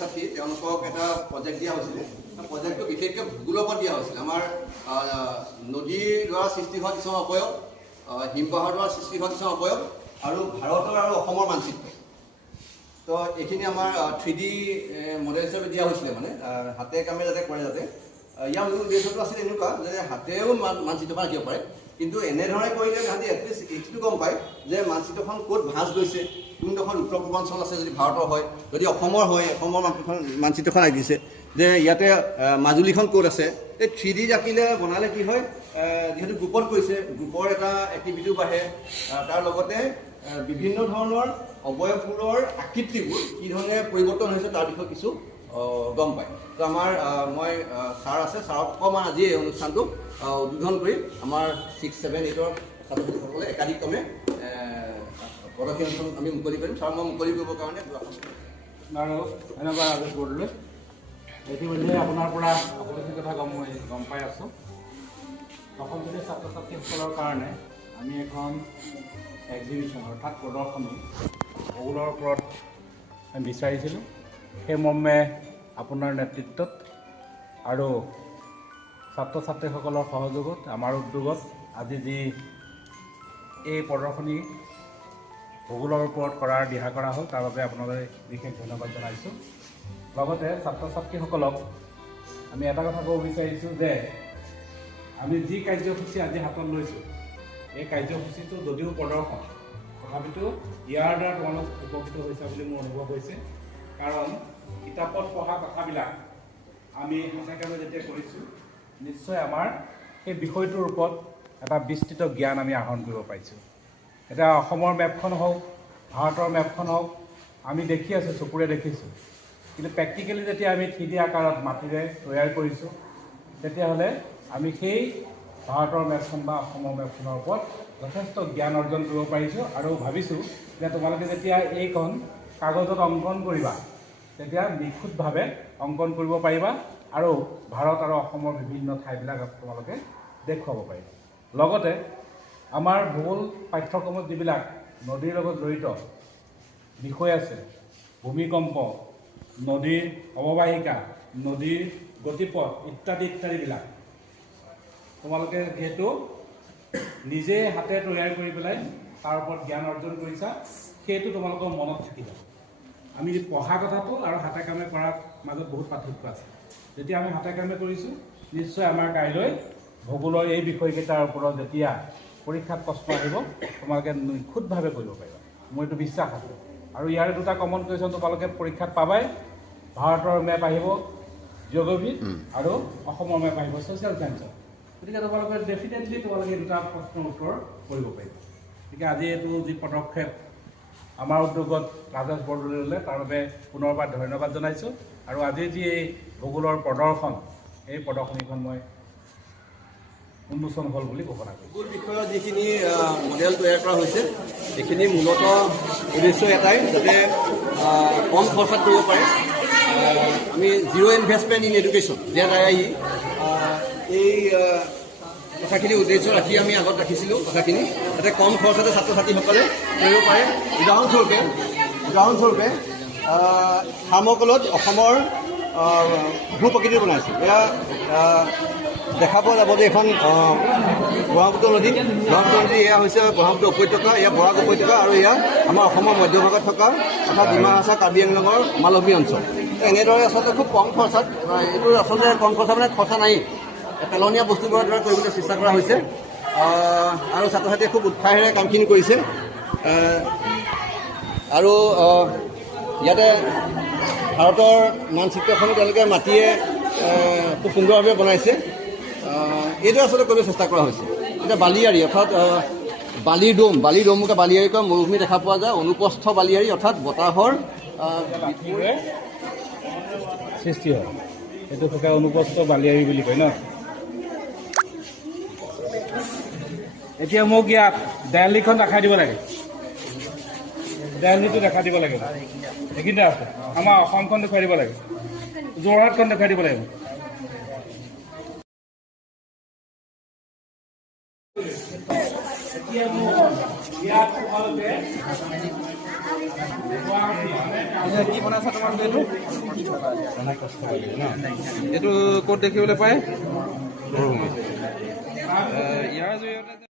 ছাত্ৰী তেওঁলোকক এটা প্ৰজেক্ট দিয়া হৈছিলে। প্ৰজেক্টটো বিশেষকৈ ভূগোলৰ ওপৰত দিয়া হৈছিলে। আমাৰ নদীৰ দ্বাৰা সৃষ্টি হোৱা কিছুমান অৱয়ব, হিমবাহৰ দ্বাৰা সৃষ্টি হোৱা কিছুমান অৱয়ব আৰু ভাৰতৰ আৰু অসমৰ মানচিত্ৰ। তো এইখিনি আমাৰ 3D মডেল হিচাপে দিয়া হৈছিলে, মানে হাতে কামে যাতে কৰে যাতে। ইয়াৰ মূল উদ্দেশ্যটো আছিলে এনেকুৱা যে হাতেও মানচিত্ৰখন আঁকিব পাৰে, কিন্তু এনেধৰণে কৰিলে তাহাঁতি এটলিষ্ট এইটো গম পায় যে মানচিত্ৰখন ক'ত ভাঁজ গৈছে, কোনডোখৰ উত্তৰ পূৰ্বাঞ্চল আছে যদি ভাৰতৰ হয়, যদি অসমৰ হয় অসমৰ মানচিত্ৰখন আঁকিছে, যে ইয়াতে মাজুলীখন ক'ত আছে। এই 3D আঁকিলে বনালে কি হয়, যিহেতু গ্ৰুপত কৰিছে, গ্ৰুপৰ এটা এক্টিভিটিও বাঢ়ে, তাৰ লগতে বিভিন্ন ধৰণৰ অৱয়ৱবোৰৰ আকৃতিবোৰ কি ধৰণে পৰিৱৰ্তন হৈছে তাৰ বিষয়ে কিছু গম পায়। তো আমাৰ মই ছাৰ আছে, ছাৰক অকণমান আজি এই অনুষ্ঠানটো উদ্বোধন কৰি আমাৰ 6, 7, 8 ছাত্ৰ ছাত্ৰীসকলে একাধিক্ৰমে প্ৰদৰ্শনীখন আমি মুকলি কৰিম। ছাৰ মই মুকলি কৰিবৰ কাৰণে আৰু এনেকুৱা ৰাজেশ বৰদলৈ ইতিমধ্যে আপোনাৰ পৰা সকলোখিনি কথা গম পাই আছোঁ। দশম শ্ৰেণীৰ ছাত্ৰ ছাত্ৰীসকলৰ কাৰণে আমি এখন এক্সিবিশ্যন অৰ্থাৎ প্ৰদৰ্শনী ভূগোলৰ ওপৰত বিচাৰিছিলোঁ। সেই মৰ্মে আপোনাৰ নেতৃত্বত আৰু ছাত্ৰ ছাত্ৰীসকলৰ সহযোগত আমাৰ উদ্যোগত আজি যি এই প্ৰদৰ্শনী ভূগোলৰ ওপৰত কৰাৰ দিহা কৰা হ'ল, তাৰ বাবে আপোনালৈ বিশেষ ধন্যবাদ জনাইছোঁ। লগতে ছাত্ৰ ছাত্ৰীসকলক আমি এটা কথা ক'ব বিচাৰিছোঁ যে আমি যি কাৰ্যসূচী আজি হাতত লৈছোঁ, এই কাৰ্যসূচীটো যদিও প্ৰদৰ্শন, তথাপিতো ইয়াৰ দ্বাৰা তোমালোক উপকৃত হৈছে বুলি মোৰ অনুভৱ হৈছে। কাৰণ কিতাপত পঢ়া কথাবিলাক আমি সঁচাকৈ যেতিয়া কৰিছোঁ, নিশ্চয় আমাৰ সেই বিষয়টোৰ ওপৰত এটা বিস্তৃত জ্ঞান আমি আহৰণ কৰিব পাৰিছোঁ। এতিয়া অসমৰ মেপখন হওক, ভাৰতৰ মেপখন হওক, আমি দেখি আছোঁ, চকুৰে দেখিছোঁ, কিন্তু প্ৰেক্টিকেলি যেতিয়া আমি 3D আকাৰত মাটিৰে তৈয়াৰ কৰিছোঁ, তেতিয়াহ'লে আমি সেই ভাৰতৰ মেপখন বা অসমৰ মেপখনৰ ওপৰত যথেষ্ট জ্ঞান অৰ্জন কৰিব পাৰিছোঁ। আৰু ভাবিছোঁ যে তোমালোকে যেতিয়া এইখন কাগজত অংকন কৰিবা, তেতিয়া নিখুঁতভাৱে অংকন কৰিব পাৰিবা আৰু ভাৰত আৰু অসমৰ বিভিন্ন ঠাইবিলাক তোমালোকে দেখুৱাব পাৰিবা। লগতে আমাৰ ভূগোল পাঠ্যক্ৰমত যিবিলাক নদীৰ লগত জড়িত বিষয় আছে, ভূমিকম্প, নদীৰ অৱবাহিকা, নদীৰ গতিপথ ইত্যাদিবিলাক তোমালোকে যিহেতু নিজে হাতে তৈয়াৰ কৰি পেলাই তাৰ ওপৰত জ্ঞান অৰ্জন কৰিছা, সেইটো তোমালোকৰ মনত থাকিব। আমি পঢ়া কথাটো আৰু হাতে কামে কৰাৰ মাজত বহুত পাৰ্থক্য আছে। যেতিয়া আমি হাতে কামে কৰিছোঁ, নিশ্চয় আমাৰ কাইলৈ ভূগোলৰ এই বিষয়কেইটাৰ ওপৰত যেতিয়া পৰীক্ষাত প্ৰশ্ন আহিব, তোমালোকে নিখুঁতভাৱে কৰিব পাৰিবা, মোৰ এইটো বিশ্বাস আছে। আৰু ইয়াৰে দুটা কমন কুৱেশ্যন তোমালোকে পৰীক্ষাত পাবাই। ভাৰতৰ মেপ আহিব জিঅ'গ্ৰাফী আৰু অসমৰ মেপ আহিব ছ'চিয়েল চায়েন্সত। গতিকে তোমালোকে ডেফিনেটলি তোমালোকে এই দুটা প্ৰশ্নৰ উত্তৰ কৰিব পাৰিবা। গতিকে আজি এইটো যি পদক্ষেপ আমাৰ উদ্যোগত ৰাজেশ বৰদলৈ ল'লে, তাৰ বাবে পুনৰবাৰ ধন্যবাদ জনাইছোঁ। আৰু আজি যি এই ভূগোলৰ প্ৰদৰ্শন, এই প্ৰদৰ্শনীখন মই উন্মোচন হ'ল বুলি ঘোষণা কৰিছোঁ। ভূগোল বিষয়ৰ যিখিনি মডেল তৈয়াৰ কৰা হৈছে, সেইখিনি মূলত উদ্দেশ্য এটাই, যাতে কম খৰচাত কৰিব পাৰে। আমি জিৰ' ইনভেষ্টমেণ্ট ইন এডুকেশ্যন, এই কথাখিনি উদ্দেশ্য ৰাখি আমি আগত ৰাখিছিলোঁ কথাখিনি, যাতে কম খৰচতে ছাত্ৰ ছাত্ৰীসকলে কৰিব পাৰে। উদাহৰণস্বৰূপে থাৰ্মকলত অসমৰ ভূ প্ৰকৃতি বনাইছোঁ। এয়া দেখা পোৱা যাব যে এখন ব্ৰহ্মপুত্ৰ নদী, এয়া হৈছে ব্ৰহ্মপুত্ৰ উপত্যকা, এয়া বৰাক উপত্যকা, আৰু এয়া আমাৰ অসমৰ মধ্যভাগত থকা অৰ্থাৎ ডিমা হাছাও কাৰ্বি আংলঙৰ মালভূমি অঞ্চল। এনেদৰে আচলতে খুব কম খৰচাত, এইটো আচলতে কম খৰচা মানে খৰচা নাই, পেলনীয়া বস্তুবোৰৰ দ্বাৰা কৰিবলৈ চেষ্টা কৰা হৈছে। আৰু ছাত্ৰ ছাত্ৰীয়ে খুব উৎসাহেৰে কামখিনি কৰিছে। আৰু ইয়াতে ভাৰতৰ মানচিত্ৰখনো তেওঁলোকে মাটিয়ে খুব সুন্দৰভাৱে বনাইছে। এইদৰে আচলতে কৰিবলৈ চেষ্টা কৰা হৈছে। এতিয়া বালিয়াৰী অৰ্থাৎ বালিৰ দৌমুকে বালিয়াৰী কয়, মৰুভূমি দেখা পোৱা যায়। অনুপ্ৰস্থ বালিয়াৰী অৰ্থাৎ বতাহৰ সৃষ্টি হয়, সেইটো থকা অনুপ্ৰস্থ বালিয়াৰী বুলি কয় ন। এতিয়া মোক ইয়াত দেলহিখন দেখাই দিব লাগে, দেলহিটো দেখাই দিব লাগে, এইখিনিতে আছে। আমাৰ অসমখন দেখুৱাই দিব লাগে, যোৰহাটখন দেখাই দিব লাগিব। এতিয়া মোক ইয়াত তোমালোকে কি বনাইছা তোমালোকে এইটো ক'ত দেখিবলৈ পায় ইয়াৰ জৰিয়তে